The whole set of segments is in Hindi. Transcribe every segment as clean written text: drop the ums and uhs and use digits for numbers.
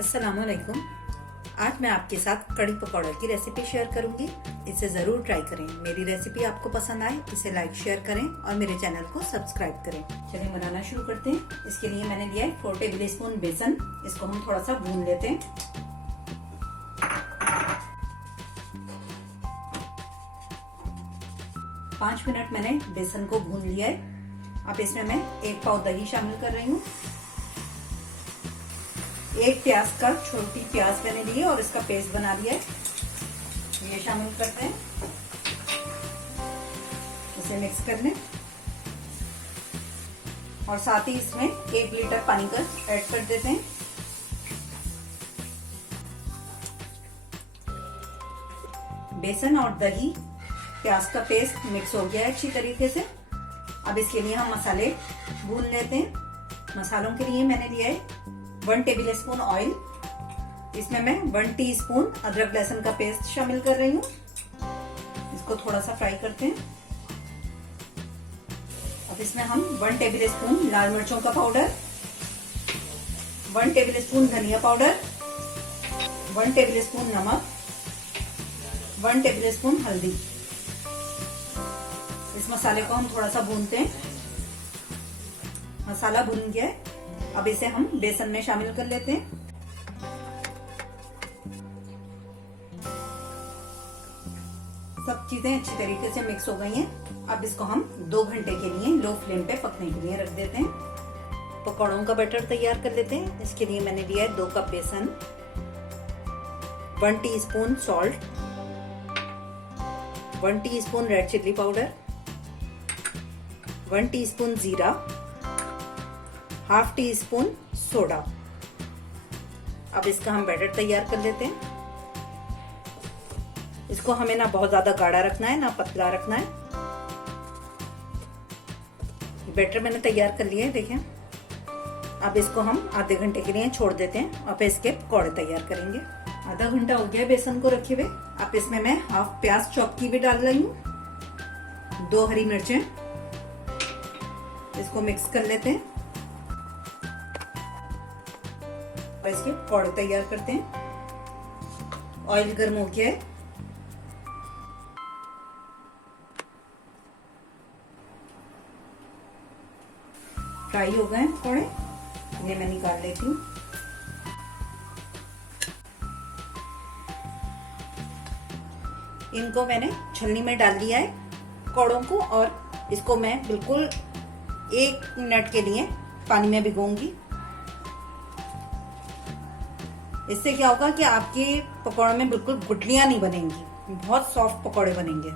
अस्सलामुअलैकुम। आज मैं आपके साथ कड़ी पकौड़ा की रेसिपी शेयर करूंगी। इसे ज़रूर ट्राई करें। मेरी रेसिपी आपको पसंद आए इसे लाइक शेयर करें और मेरे चैनल को सब्सक्राइब करें। चलिए बनाना शुरू करते हैं। इसके लिए मैंने लिया है 4 टेबल स्पून बेसन। इसको हम थोड़ा सा भून लेते हैं। पाँच मिनट मैंने बेसन को भून लिया है। अब इसमें मैं 1 पाव दही शामिल कर रही हूँ। 1 प्याज का छोटी प्याज मैंने ली है और इसका पेस्ट बना लिया है। ये शामिल करते हैं। इसे मिक्स कर लें और साथ ही इसमें 1 लीटर पानी का ऐड कर देते हैं। बेसन और दही प्याज का पेस्ट मिक्स हो गया है अच्छी तरीके से। अब इसके लिए हम मसाले भून लेते हैं। मसालों के लिए मैंने लिया है 1 टेबल स्पून ऑयल। इसमें मैं 1 टीस्पून अदरक लहसुन का पेस्ट शामिल कर रही हूँ। इसको थोड़ा सा फ्राई करते हैं। अब इसमें हम 1 टेबल स्पून लाल मिर्चों का पाउडर, 1 टेबल स्पून धनिया पाउडर, 1 टेबल स्पून नमक, 1 टेबल स्पून हल्दी। इस मसाले को हम थोड़ा सा भूनते हैं। मसाला भून गया है। अब इसे हम बेसन में शामिल कर लेते हैं। सब चीजें अच्छी तरीके से मिक्स हो गई हैं। अब इसको हम 2 घंटे के लिए लो फ्लेम पे पकने के लिए रख देते हैं। पकौड़ों का बैटर तैयार कर लेते हैं। इसके लिए मैंने लिया है 2 कप बेसन, 1 teaspoon salt, 1 teaspoon red chilli powder, 1 teaspoon जीरा, ½ टीस्पून सोडा। अब इसका हम बैटर तैयार कर लेते हैं। इसको हमें ना बहुत ज्यादा गाढ़ा रखना है ना पतला रखना है। बैटर मैंने तैयार कर लिया है, देखें। अब इसको हम आधे घंटे के लिए छोड़ देते हैं। अब इसके पकौड़े तैयार करेंगे। आधा घंटा हो गया बेसन को रखे हुए। अब इसमें मैं ½ प्याज चॉप की भी डाल रही हूँ, 2 हरी मिर्चें। इसको मिक्स कर लेते हैं और इसके पकौड़े तैयार करते हैं। ऑयल गर्म हो गया है। फ्राई हो गए पकौड़े। ये मैं निकाल लेती हूँ। इनको मैंने छलनी में डाल दिया है पकौड़ों को, और इसको मैं बिल्कुल 1 मिनट के लिए पानी में भिगोऊंगी। इससे क्या होगा कि आपके पकौड़े में बिल्कुल गुठलियां नहीं बनेंगी, बहुत सॉफ्ट पकौड़े बनेंगे।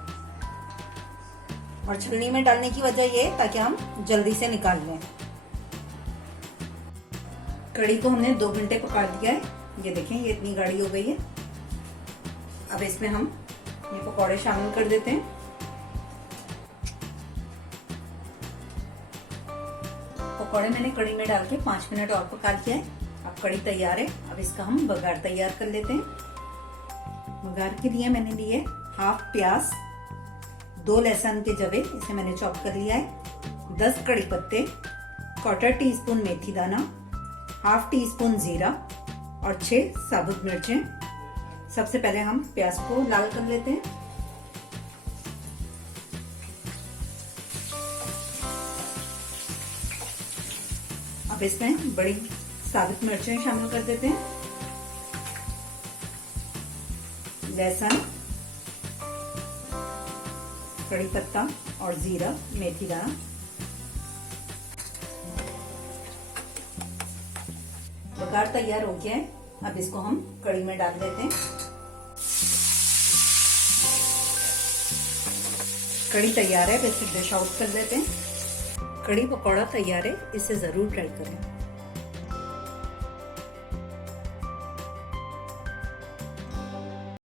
और छलनी में डालने की वजह ये है ताकि हम जल्दी से निकाल लें। कड़ी को हमने 2 घंटे पका दिया है। ये देखें, ये इतनी गाढ़ी हो गई है। अब इसमें हम ये पकौड़े शामिल कर देते हैं। पकौड़े मैंने कड़ी में डाल के 5 मिनट और पका लिया है। अब कड़ी तैयार है। अब इसका हम बघार तैयार कर लेते हैं। बघार के लिए मैंने लिए ½ प्याज, 2 लहसुन के जवे, इसे मैंने चॉप कर लिया है, 10 कड़ी पत्ते, 1/4 टीस्पून मेथी दाना, ½ टीस्पून जीरा और 6 साबुत मिर्चें। सबसे पहले हम प्याज को लाल कर लेते हैं। अब इसमें बड़ी साबुत मिर्चें शामिल कर देते हैं, लहसुन, कड़ी पत्ता और जीरा, मेथी दाना। बघार तैयार हो गया है। अब इसको हम कड़ी में डाल देते हैं। कड़ी तैयार है। अब इसे डिश आउट कर देते हैं। कड़ी पकौड़ा तैयार है। इसे जरूर ट्राई करें।